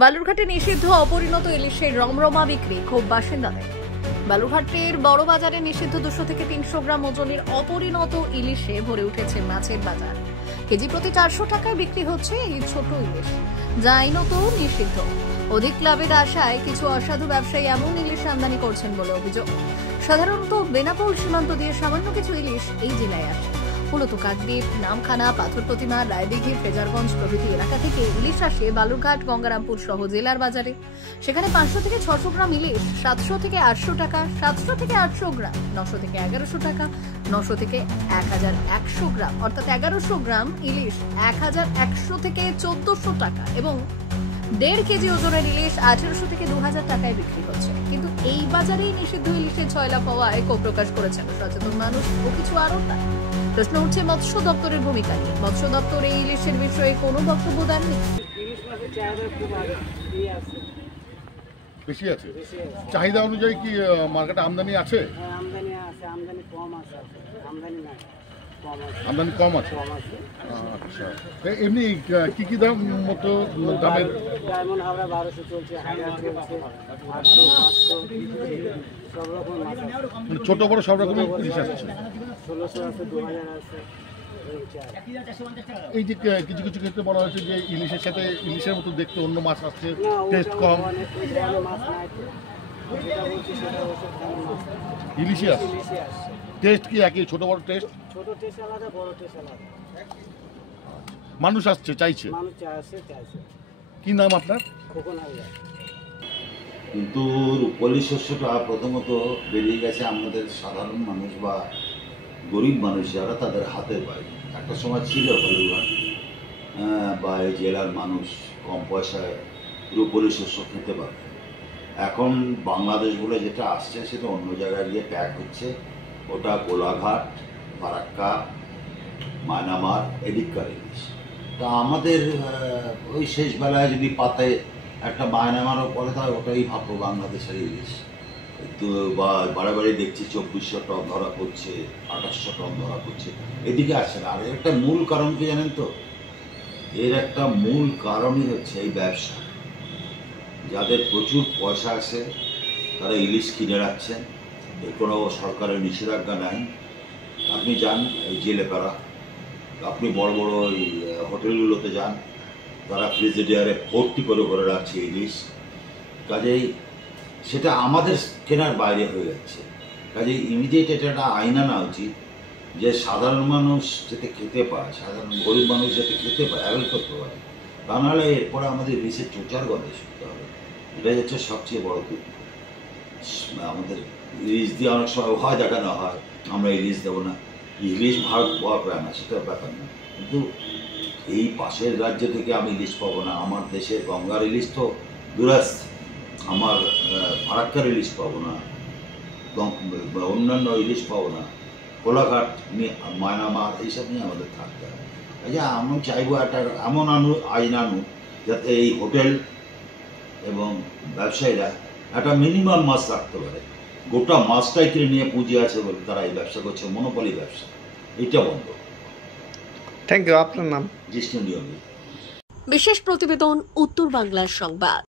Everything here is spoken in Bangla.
বালুরঘাটে নিষিদ্ধ অপরিণত ইলিশের রমরমা বিক্রি ক্ষোভ বাসিন্দাদের। বালুরঘাটের বড় বাজারে নিষিদ্ধ 200 থেকে 300 গ্রাম ওজনের অপরিণত ইলিশে ভরে উঠেছে মাছের বাজার। কেজি প্রতি 400 টাকায় বিক্রি হচ্ছে এই ছোট ইলিশ, যা আইনত নিষিদ্ধ। অধিক লাভের আশায় কিছু অসাধু ব্যবসায়ী এমন ইলিশ আমদানি করছেন বলে অভিযোগ। সাধারণত বেনাপোল সীমান্ত দিয়ে সামান্য কিছু ইলিশ এই জেলায় আসে। মূলত কাকদ্বীপ, নামখানা, পাথর প্রতিমা, রায়দিঘি, ফ্রেজারগঞ্জ প্রভৃতি এলাকা থেকে ইলিশ আসে বালুরঘাট, গঙ্গারামপুর সহ জেলার বাজারে। সেখানে 500 থেকে 600 গ্রাম ইলিশ 700 থেকে 800 টাকা, 700 থেকে 800 গ্রাম 900 থেকে 1100 টাকা, 900 থেকে 1100 গ্রাম অর্থাৎ 1100 গ্রাম ইলিশ 1100 থেকে 1400 টাকা এবং 1.5 কেজি ওজনের ইলিশ 1800 থেকে 2000 টাকায় বিক্রি হচ্ছে। কিন্তু এই বাজারেই নিষিদ্ধ ইলিশের ছয়লাভ হওয়ায় ক্ষোভ প্রকাশ করেছেন সচেতন মানুষ ও কিছু আড়তদার। প্রশ্ন উঠছে মৎস্য দপ্তরের ভূমিকা নিয়ে। মৎস্য দপ্তর এই ইলিশের বিষয়ে কোনো বক্তব্য দেননি। বেশি আছে চাহিদা অনুযায়ী কি মার্কেটে আমদানি আছে? আমদানি আছে, আমদানি কম আছে, আমদানি নাই, আমদানি কম আছে। আচ্ছা, এমনি কি কি দাম মতো দামের? ডায়মন্ড হাওড়া 1200 চলছে, হাজার চলছে, 800, 500 সব রকম মাছ আছে। ছোট বড় সব রকমের ইলিশ আসছে। 1600 আছে, 2000 আছে। এই যে কিছু কিছু ক্ষেত্রে বলা হয়েছে যে ইলিশের সাথে ইলিশের মতো দেখতে অন্য মাছ আসছে, টেস্ট কম। ইলিশই আসছে, টেস্ট কি একই? ছোট বড় টেস্ট? ছোট টেস্ট আলাদা, বড় টেস্ট আলাদা। মানুষ আসছে, চাইছে। মানুষ চাইছে। কি নাম আপনার? খোকন হালদার। কিন্তু রূপালী শস্যটা প্রথমত বেরিয়ে গেছে আমাদের সাধারণ মানুষ বা গরিব মানুষ যারা, তাদের হাতে পায়। একটা সময় ছিল বালুরঘাট বা এই জেলার মানুষ কম পয়সায় রূপালী শস্য খেতে পারে। এখন বাংলাদেশ বলে যেটা আসছে সেটা অন্য জায়গায় গিয়ে প্যাক হচ্ছে। ওটা গোলাঘাট, ফারাক্কা, মায়ানমার এদিককার ইলিশ। তা আমাদের ওই শেষ বেলায় যদি পাতে একটা মায়ানমারও পরে, তাহলে ওটাই ভাববো বাংলাদেশের ইলিশ। তো বাড়াবাড়ি দেখছি 2400 টন ধরা পড়ছে, 2800 টন ধরা পড়ছে, এদিকে আসছে না। আর একটা মূল কারণ কি জানেন তো? এর একটা মূল কারণই হচ্ছে এই ব্যবসা। যাদের প্রচুর পয়সা আছে তারা ইলিশ কিনে রাখছেন, এর কোনো সরকারের নিষেধাজ্ঞা নাই। আপনি যান এই জেলেপাড়া, আপনি বড় বড় ওই হোটেলগুলোতে যান, তারা ফ্রিজিডিয়ারে ভর্তি করে করে রাখছে ইলিশ। কাজেই সেটা আমাদের কেনার বাইরে হয়ে যাচ্ছে। কাজেই ইমিডিয়েট এটা একটা আইন আনা উচিত যে সাধারণ মানুষ যাতে খেতে পায়, সাধারণ গরিব মানুষ যাতে খেতে পায়, অ্যাভেল করতে পারে। তা নাহলে এরপরে আমাদের ইলিশের চোচার গন্ধে শুনতে হবে। এটাই হচ্ছে সবচেয়ে বড় দুঃখ। আমাদের ইলিশ দিয়ে অনেক সময় ভয় দেখানো হয়, আমরা ইলিশ দেবো না। ইলিশ ভারত পাওয়া পায় না, সেটা ব্যাপার না। কিন্তু এই পাশের রাজ্য থেকে আমি ইলিশ পাবো না, আমার দেশের গঙ্গার ইলিশ তো দূরাস্ত, আমার ফারাক্কার ইলিশ পাবো না, অন্যান্য ইলিশ পাবো না, কোলাঘাট, মায়ানমার এইসব নিয়ে আমাদের থাকতে হয়। আমি চাইবো একটা এমন আইন আনুক যাতে এই হোটেল এবং ব্যবসায়ীরা একটা মিনিমাম মাছ রাখতে পারে। গোটা মাছটাই কিনে নিয়ে পুঁজি আছে বলে তারা এই ব্যবসা করছে, মনোপলি ব্যবসা। এটা বন্ধ। Thank you. আপনার নাম? জিষ্ণু নিয়মিত। বিশেষ প্রতিবেদন, উত্তর বাংলার সংবাদ।